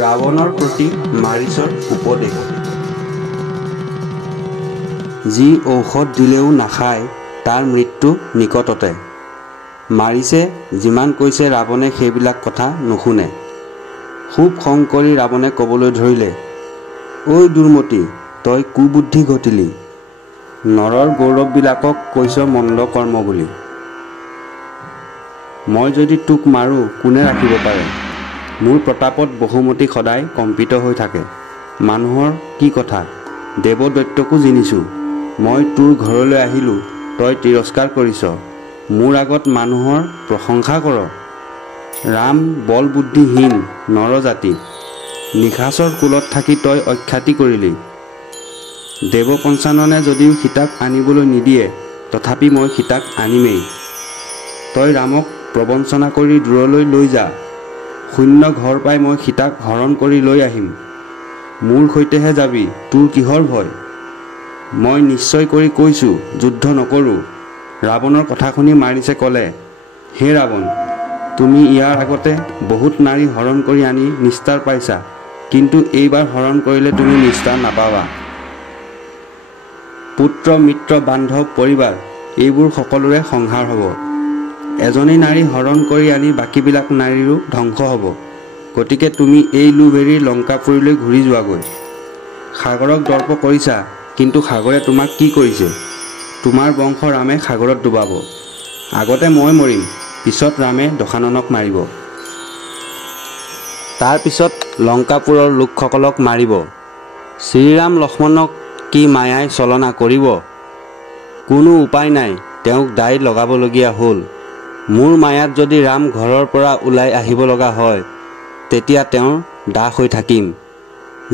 ৰাৱণৰ প্ৰতি মাৰিচৰ উপদেশ। যি ঔষধ দিলেও নাখায় তাৰ মৃত্যু নিকটতে। মাৰিছে যিমান কৈছে ৰাৱণে সেইবিলাক কথা নুশুনে। খুব খং কৰি ৰাৱণে ক'বলৈ ধৰিলে, ঐ দুৰ্মতি, তই কুবুদ্ধি ঘটিলি। নৰৰ গৌৰৱবিলাকক কৈছ মন্দ কৰ্ম বুলি। মই যদি তোক মাৰোঁ কোনে ৰাখিব পাৰে? মোৰ প্ৰতাপত বহুমতী সদায় কম্পিত হৈ থাকে। মানুহৰ কি কথা, দেৱদৈত্যকো জিনিছোঁ। মই তোৰ ঘৰলৈ আহিলোঁ, তই তিৰস্কাৰ কৰিছ। মোৰ আগত মানুহৰ প্ৰশংসা কৰ। ৰাম বল বুদ্ধিহীন নৰজাতি, নিশাচৰ কুলত থাকি তই অখ্যাতি কৰিলি। দেৱপঞ্চাননে যদিও সীতাক আনিবলৈ নিদিয়ে, তথাপি মই সীতাক আনিমেই। তই ৰামক প্ৰবঞ্চনা কৰি দূৰলৈ লৈ যা। শূন্য ঘৰ পাই মই সীতাক হৰণ কৰি লৈ আহিম। মোৰ সৈতেহে যাবি, তোৰ কিহৰ ভয়? মই নিশ্চয় কৰি কৈছোঁ, যুদ্ধ নকৰোঁ। ৰাৱণৰ কথা শুনি মাৰিছে ক'লে, হে ৰাৱণ, তুমি ইয়াৰ আগতে বহুত নাৰী হৰণ কৰি আনি নিস্তাৰ পাইছা, কিন্তু এইবাৰ হৰণ কৰিলে তুমি নিস্তাৰ নাপাবা। পুত্ৰ মিত্ৰ বান্ধৱ পৰিবাৰ এইবোৰ সকলোৰে সংহাৰ হ'ব। এজনী নাৰী হৰণ কৰি আনি বাকীবিলাক নাৰীৰো ধ্বংস হ'ব। গতিকে তুমি এই লোভ এৰি লংকাপুৰীলৈ ঘূৰি যোৱাগৈ। সাগৰক দৰ্প কৰিছা, কিন্তু সাগৰে তোমাক কি কৰিছে? তোমাৰ বংশ ৰামে সাগৰত ডুবাব। আগতে মই মৰিম, পিছত ৰামে দশাননক মাৰিব। তাৰ পিছত লংকাপুৰৰ লোকসকলক মাৰিব। শ্ৰীৰাম লক্ষ্মণক কি মায়াই চলনা কৰিব? কোনো উপায় নাই, তেওঁক দাই লগাবলগীয়া হ'ল। মোৰ মায়াত যদি ৰাম ঘৰৰ পৰা ওলাই আহিব লগা হয়, তেতিয়া তেওঁৰ দাস হৈ থাকিম।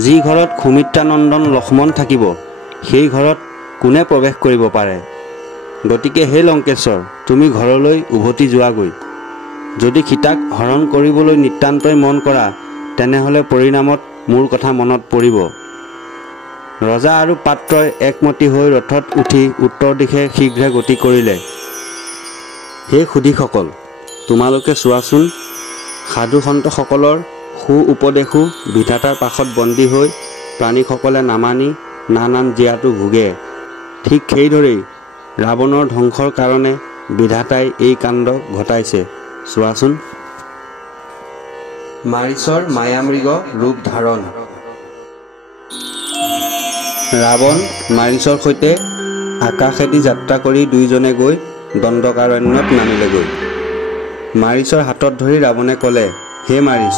যি ঘৰত সুমিত্ৰানন্দন লক্ষ্মণ থাকিব, সেই ঘৰত কোনে প্ৰৱেশ কৰিব পাৰে? গতিকে হে লংকেশ্বৰ, তুমি ঘৰলৈ উভতি যোৱাগৈ। যদি সীতাক হৰণ কৰিবলৈ নিতান্তই মন কৰা, তেনেহ'লে পৰিণামত মোৰ কথা মনত পৰিব। ৰজা আৰু পাত্ৰই একমতি হৈ ৰথত উঠি উত্তৰ দিশে শীঘ্ৰে গতি কৰিলে। হে সুধীসকল, তোমালোকে চোৱাচোন, সাধু সন্তসকলৰ সু উপদেশো বিধাতাৰ পাশত বন্দী হৈ প্ৰাণীসকলে নামানি নানান জীয়াটো ভোগে। ঠিক সেইদৰেই ৰাৱণৰ ধ্বংসৰ কাৰণে বিধাতাই এই কাণ্ড ঘটাইছে। চোৱাচোন। মাৰিচৰ মায়ামৃগ ৰূপ ধাৰণ। ৰাৱণ মাৰিচৰ সৈতে আকাশেদি যাত্ৰা কৰি দুয়োজনে গৈ দণ্ডকাৰণ্যত নামিলেগৈ। মাৰিচৰ হাতত ধৰি ৰাৱণে ক'লে, হে মাৰিচ,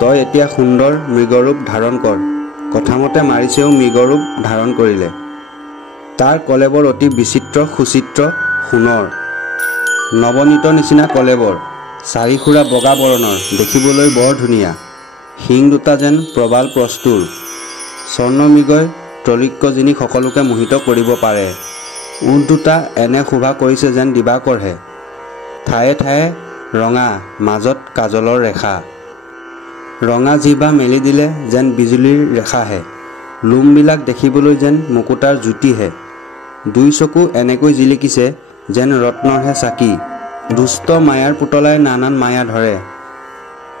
তই এতিয়া সুন্দৰ মৃগৰূপ ধাৰণ কৰ। কথামতে মাৰিচেও মৃগৰূপ ধাৰণ কৰিলে। তাৰ কলেবৰ অতি বিচিত্ৰ সুচিত্ৰ সোণৰ। নৱনীত নিচিনা কলেবৰ, চাৰিখুৰা বগা বৰণৰ, দেখিবলৈ বৰ ধুনীয়া। শিং দুটা যেন প্ৰবাল প্ৰস্তুৰ। স্বৰ্ণমৃগই ত্ৰৈলোক্যজিনী সকলোকে মোহিত কৰিব পাৰে। উঠ দুটা এনে শোভা কৰিছে যেন দিবাকৰহে। ঠায়ে ঠায়ে ৰঙা, মাজত কাজলৰ ৰেখা। ৰঙা জিভা মেলি দিলে যেন বিজুলীৰ ৰেখাহে। লোমবিলাক দেখিবলৈ যেন মুকুতাৰ জ্যোতিহে। দুই চকু এনেকৈ জিলিকিছে যেন ৰত্নৰহে চাকি। দুষ্ট মায়াৰ পুতলাই নানান মায়া ধৰে।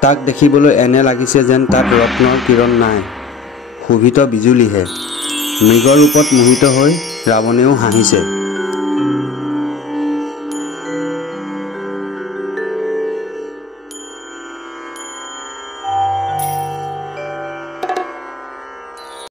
তাক দেখিবলৈ এনে লাগিছে যেন তাত ৰত্নৰ কিৰণ নাই, শোভিত বিজুলীহে। মৃগৰূপত মোহিত হৈ ৰাৱণেও হাঁহিছে।